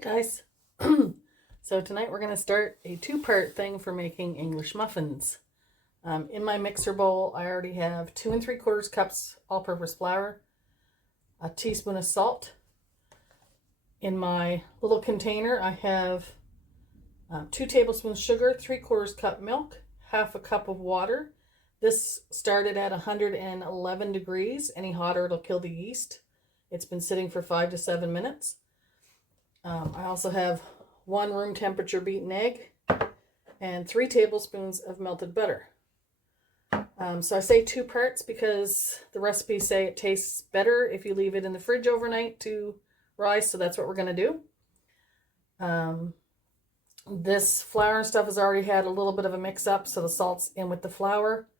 Guys. So tonight we're going to start a two-part thing for making English muffins. In my mixer bowl I already have 2 3/4 cups all-purpose flour, a teaspoon of salt. In my little container I have 2 tablespoons sugar, 3/4 cup milk, half a cup of water. This started at 111 degrees. Any hotter it'll kill the yeast. It's been sitting for 5 to 7 minutes. I also have 1 room temperature beaten egg and 3 tablespoons of melted butter. So I say 2 parts because the recipes say it tastes better if you leave it in the fridge overnight to rise, so that's what we're going to do. This flour and stuff has already had a little bit of a mix up, so the salt's in with the flour.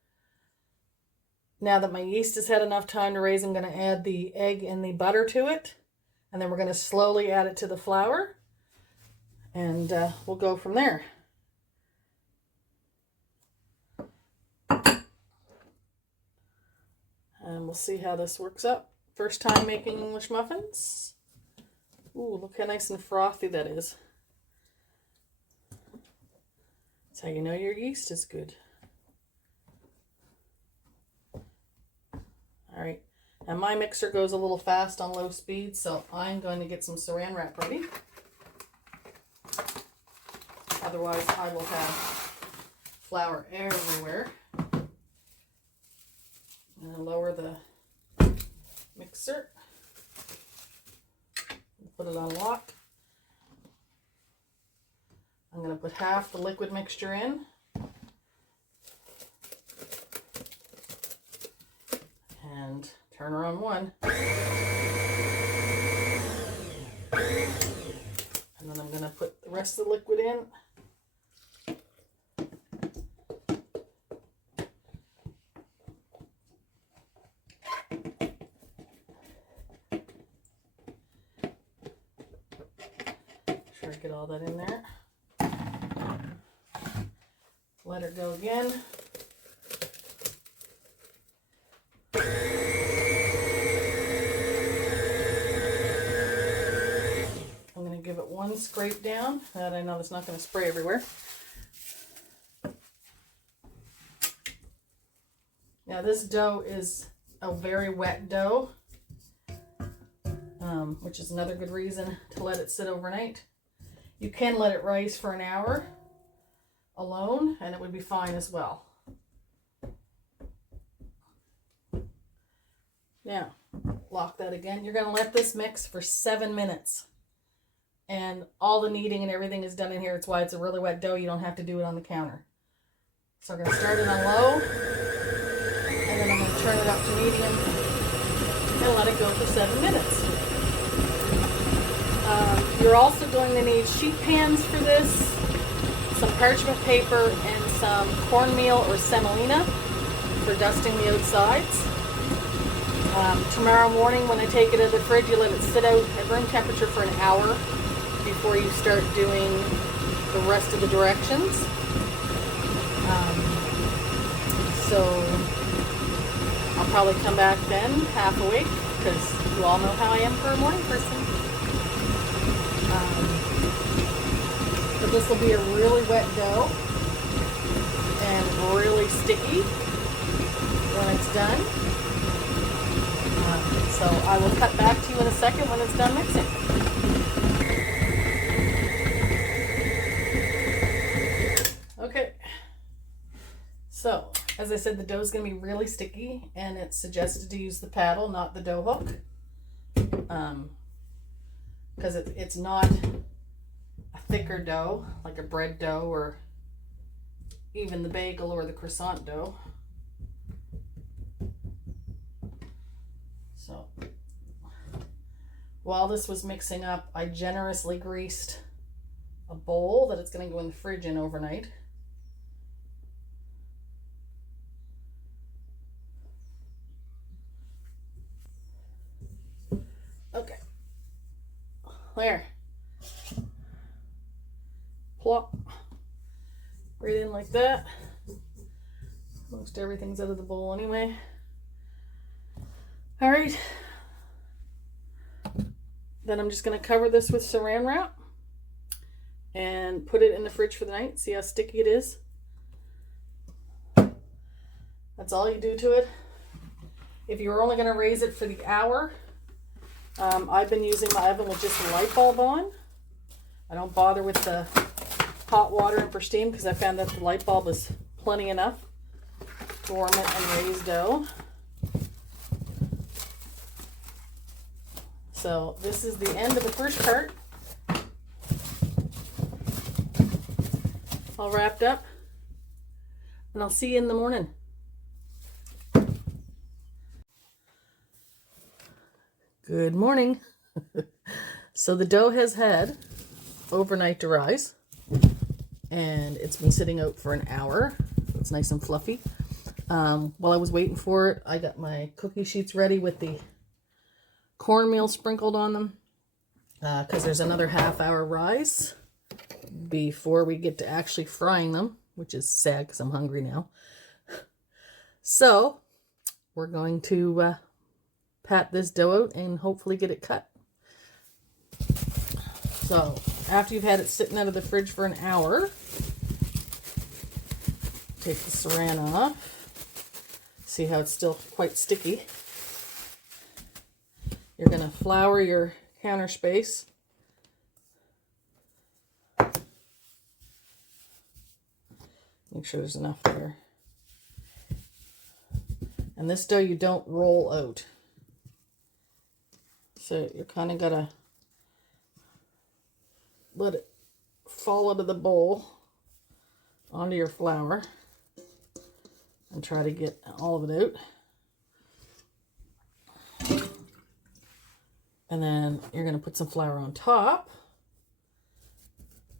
Now that my yeast has had enough time to raise, I'm going to add the egg and the butter to it. And then we're going to slowly add it to the flour. And we'll go from there. And we'll see how this works up. First time making English muffins. Ooh, look how nice and frothy that is. That's how you know your yeast is good. All right. And my mixer goes a little fast on low speed, so I'm going to get some saran wrap ready. Otherwise, I will have flour everywhere. I'm going to lower the mixer. Put it on lock. I'm going to put half the liquid mixture in. And turn her on 1. And then I'm going to put the rest of the liquid in. Sure, get all that in there. Let her go again. Give it 1 scrape down. That I know it's not going to spray everywhere. Now this dough is a very wet dough, which is another good reason to let it sit overnight. You can let it rise for an hour alone and it would be fine as well. Now, lock that again. You're going to let this mix for 7 minutes. And all the kneading and everything is done in here. It's why it's a really wet dough. You don't have to do it on the counter. So we're going to start it on low. And then I'm going to turn it up to medium. And let it go for 7 minutes. You're also going to need sheet pans for this. Some parchment paper and some cornmeal or semolina for dusting the outsides. Tomorrow morning when I take it out of the fridge, you let it sit out at room temperature for an hour before you start doing the rest of the directions. So I'll probably come back then half awake because you all know how I am for a morning person. But this will be a really wet dough and really sticky when it's done. So I will cut back to you in a second when it's done mixing. Okay, so as I said, the dough is going to be really sticky and it's suggested to use the paddle, not the dough hook, because it's not a thicker dough like a bread dough or even the bagel or the croissant dough. So while this was mixing up, I generously greased a bowl that it's going to go in the fridge in overnight. Okay. There. Plop. Right in like that. Most everything's out of the bowl anyway. All right. Then I'm just going to cover this with saran wrap. and put it in the fridge for the night. See how sticky it is? That's all you do to it. If you're only going to raise it for the hour, I've been using my oven with just a light bulb on. I don't bother with the hot water and for steam because I found that the light bulb is plenty enough to warm it and raise dough. So this is the end of the first part. All wrapped up. And I'll see you in the morning. Good morning. So the dough has had overnight to rise. And it's been sitting out for an hour. It's nice and fluffy. While I was waiting for it, I got my cookie sheets ready with the cornmeal sprinkled on them. Because there's another half-hour rise before we get to actually frying them, which is sad because I'm hungry now. So we're going to pat this dough out and hopefully get it cut. So after you've had it sitting out of the fridge for an hour, take the saran off. See how it's still quite sticky. You're going to flour your counter space. Make sure there's enough there. And this dough you don't roll out. So you kind of got to let it fall out of the bowl onto your flour and try to get all of it out. And then you're going to put some flour on top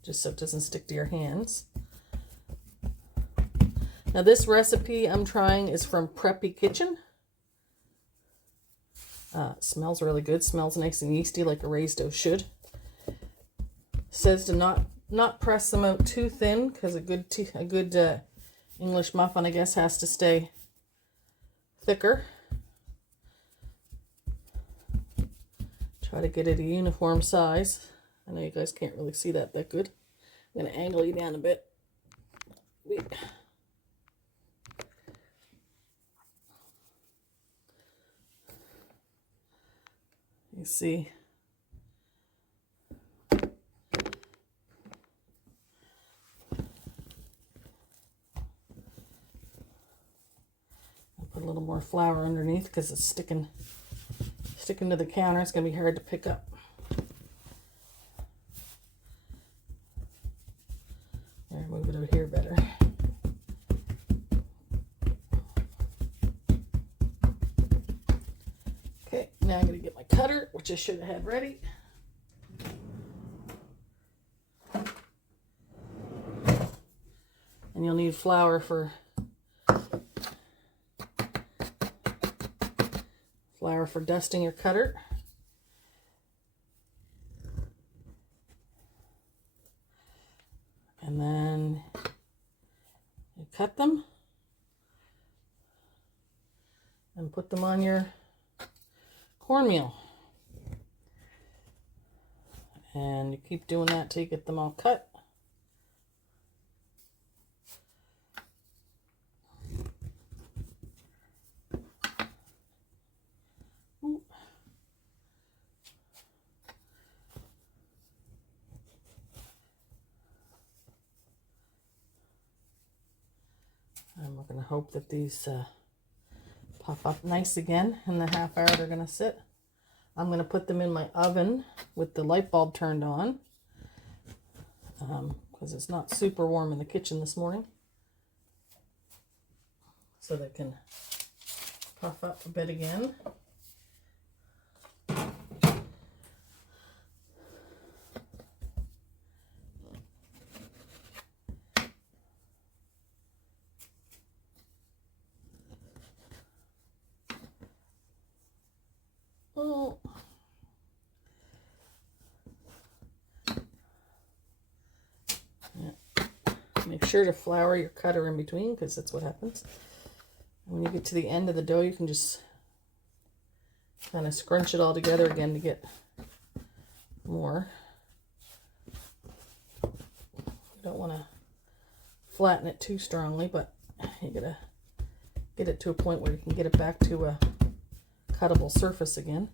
just so it doesn't stick to your hands. Now this recipe I'm trying is from Preppy Kitchen. Smells really good. Smells nice and yeasty like a raised dough should. Says to not press them out too thin because a good English muffin, I guess, has to stay thicker. Try to get it a uniform size. I know you guys can't really see that good. I'm going to angle you down a bit. You see. I'll put a little more flour underneath because it's sticking to the counter. It's going to be hard to pick up. There, move it out here better. Okay, now I'm going to get my cutter, which I should have had ready. And you'll need flour for dusting your cutter. And then you cut them and put them on your cornmeal. And you keep doing that till you get them all cut. And we're going to hope that these puff up nice again in the half hour they're going to sit. I'm going to put them in my oven with the light bulb turned on because it's not super warm in the kitchen this morning. So they can puff up a bit again. Oh. Yeah. Make sure to flour your cutter in between because that's what happens. When you get to the end of the dough, you can just kind of scrunch it all together again to get more. You don't want to flatten it too strongly, but you gotta get it to a point where you can get it back to a cuttable surface again.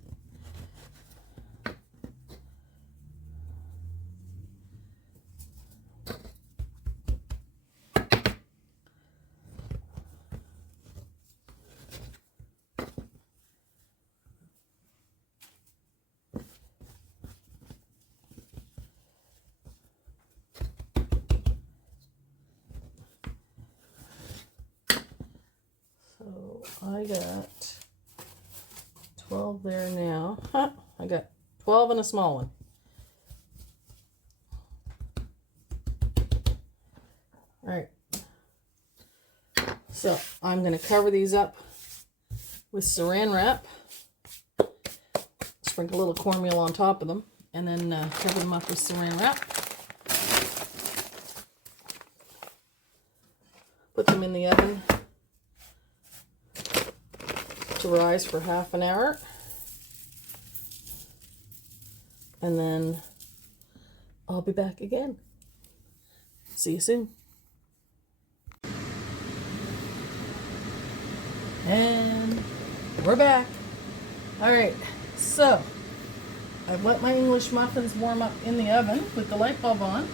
I got 12 there now. Huh, I got 12 and a small one. All right. So I'm going to cover these up with saran wrap. Sprinkle a little cornmeal on top of them, and then cover them up with saran wrap. Put them in the oven to rise for half an hour, and then I'll be back again. See you soon. And we're back. All right, so I've let my English muffins warm up in the oven with the light bulb on.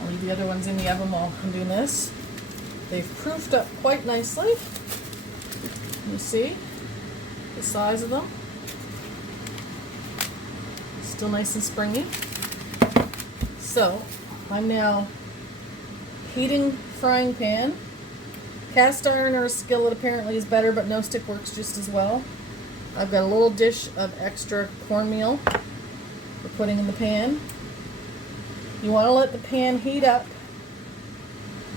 I'll leave the other ones in the oven while I'm doing this. They've proofed up quite nicely. You see the size of them. Still nice and springy. So I'm now heating frying pan. Cast iron or a skillet apparently is better, but no stick works just as well. I've got a little dish of extra cornmeal for putting in the pan. You want to let the pan heat up,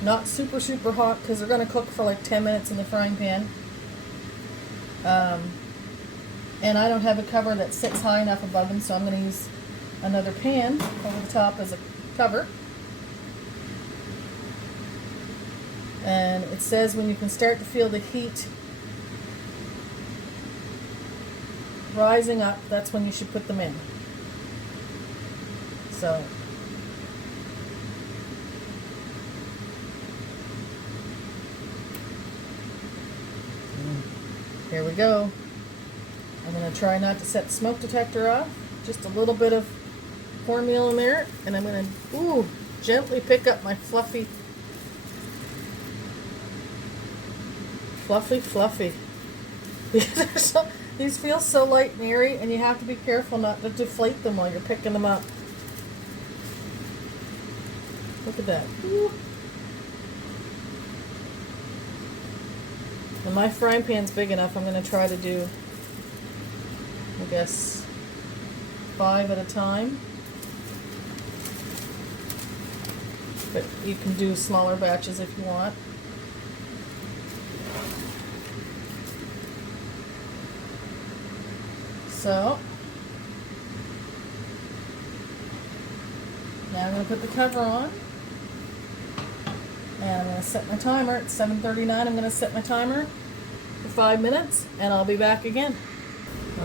not super hot, because they're going to cook for like 10 minutes in the frying pan. And I don't have a cover that sits high enough above them, so I'm going to use another pan over the top as a cover. And it says when you can start to feel the heat rising up, that's when you should put them in. So here we go. I'm going to try not to set the smoke detector off. Just a little bit of cornmeal in there, and I'm going to gently pick up my fluffy. These feel so light and airy, and you have to be careful not to deflate them while you're picking them up. Look at that. Ooh. And my frying pan's big enough. I'm going to try to do, I guess, 5 at a time. But you can do smaller batches if you want. So, now I'm going to put the cover on, and I'm going to set my timer. It's 7:39. I'm going to set my timer for 5 minutes, and I'll be back again.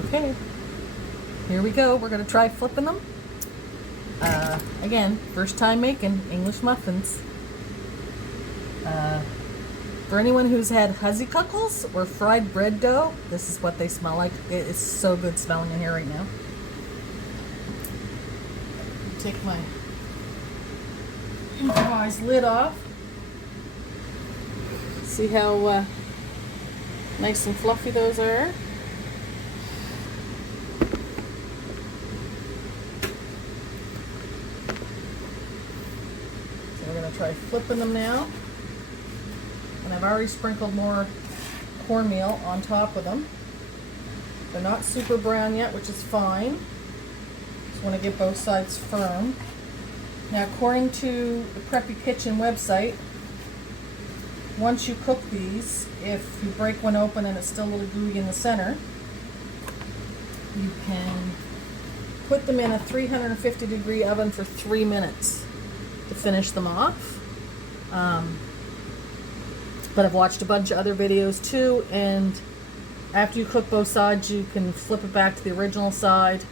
Okay, here we go. We're going to try flipping them. Again, first time making English muffins. For anyone who's had hussy kuckles or fried bread dough, this is what they smell like. It is so good smelling in here right now. Take my improvised lid off. See how nice and fluffy those are. So we're going to try flipping them now. And I've already sprinkled more cornmeal on top of them. They're not super brown yet, which is fine. Just want to get both sides firm. Now, according to the Preppy Kitchen website, once you cook these, if you break one open and it's still a little gooey in the center, you can put them in a 350-degree oven for 3 minutes to finish them off. But I've watched a bunch of other videos too, and after you cook both sides, you can flip it back to the original side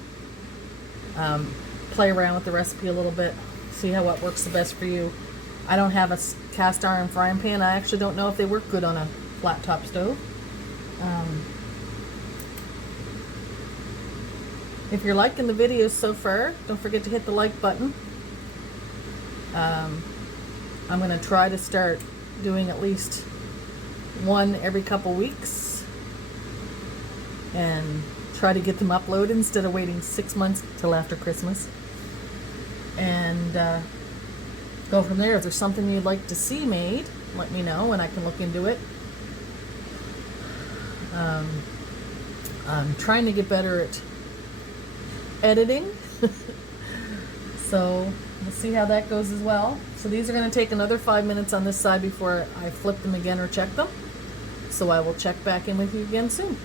play around with the recipe a little bit, see how what works the best for you. I don't have a cast iron frying pan. I actually don't know if they work good on a flat top stove. If you're liking the videos so far, don't forget to hit the like button. I'm going to try to start doing at least one every couple weeks and try to get them uploaded instead of waiting 6 months till after Christmas. And go from there. If there's something you'd like to see made, let me know and I can look into it. I'm trying to get better at editing. So we'll see how that goes as well. So these are going to take another 5 minutes on this side before I flip them again or check them. So I will check back in with you again soon.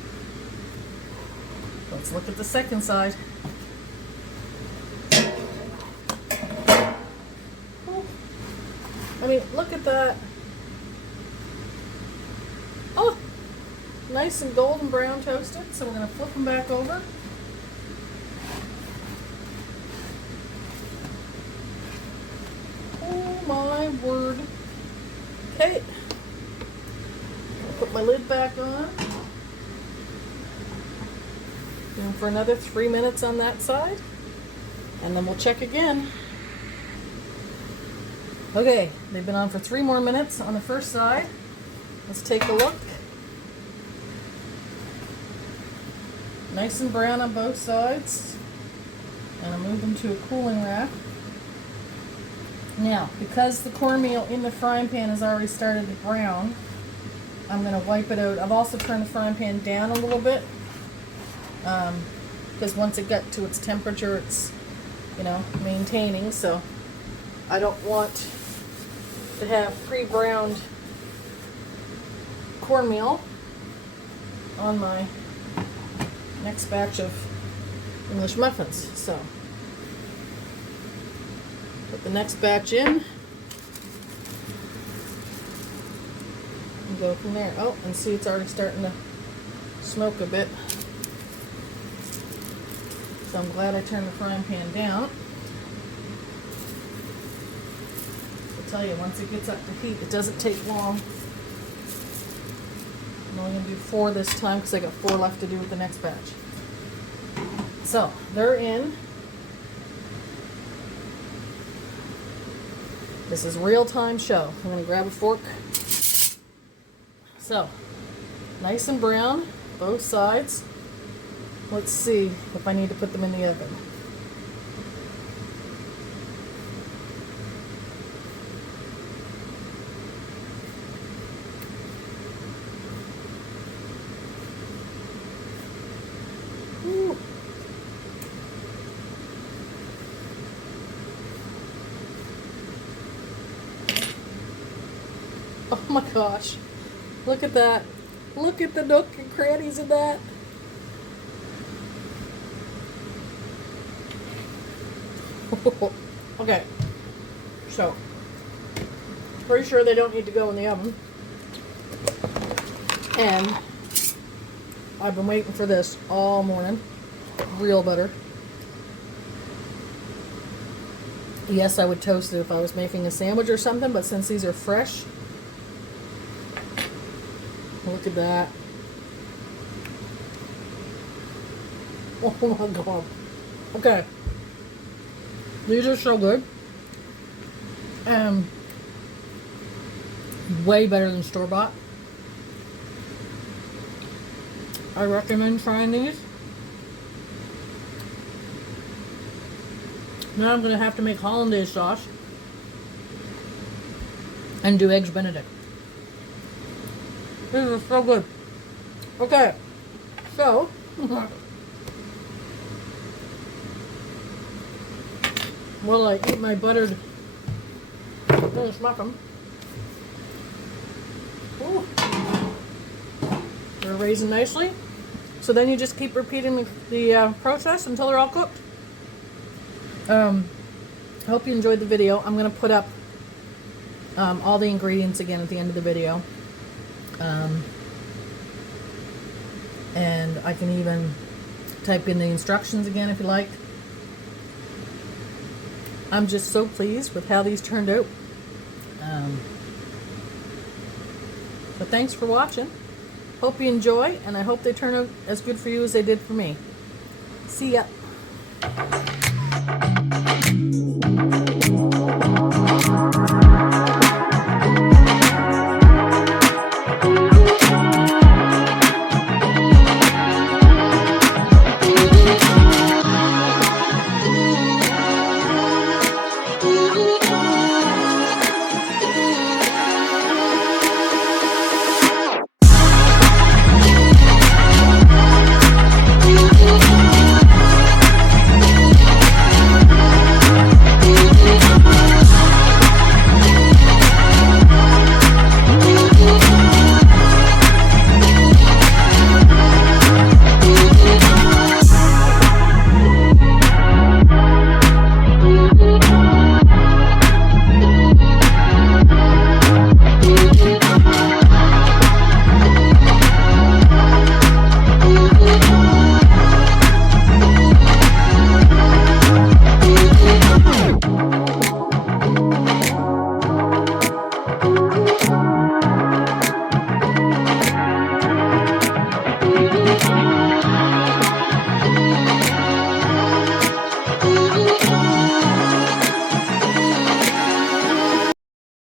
Let's look at the second side. I mean, look at that. Oh, nice and golden brown toasted. So we're going to flip them back over. Oh my word. Okay. I'll put my lid back on. And for another 3 minutes on that side. And then we'll check again. Okay, they've been on for 3 more minutes on the first side. Let's take a look. Nice and brown on both sides. And I'll move them to a cooling rack. Now, because the cornmeal in the frying pan has already started to brown, I'm going to wipe it out. I've also turned the frying pan down a little bit. Because once it got to its temperature, it's, maintaining. So I don't want to have pre-browned cornmeal on my next batch of English muffins. So put the next batch in and go from there. Oh, and see, it's already starting to smoke a bit. So I'm glad I turned the frying pan down. I'll tell you, once it gets up to heat, it doesn't take long. I'm only going to do 4 this time because I got 4 left to do with the next batch. So, they're in. This is real-time show. I'm going to grab a fork. So, nice and brown, both sides. Let's see if I need to put them in the oven. Ooh. Oh my gosh. Look at that. Look at the nook and crannies in that. Okay, so pretty sure they don't need to go in the oven, and I've been waiting for this all morning. Real butter. Yes, I would toast it if I was making a sandwich or something, but since these are fresh, look at that. Oh my god. Okay. These are so good. Way better than store-bought. I recommend trying these. Now I'm going to have to make hollandaise sauce and do eggs benedict. These are so good. Okay, so while I eat my buttered English muffin, ooh, they're raising nicely. So then you just keep repeating the process until they're all cooked. I hope you enjoyed the video. I'm going to put up all the ingredients again at the end of the video. And I can even type in the instructions again if you like. I'm just so pleased with how these turned out. So thanks for watching. Hope you enjoy, and I hope they turn out as good for you as they did for me. See ya.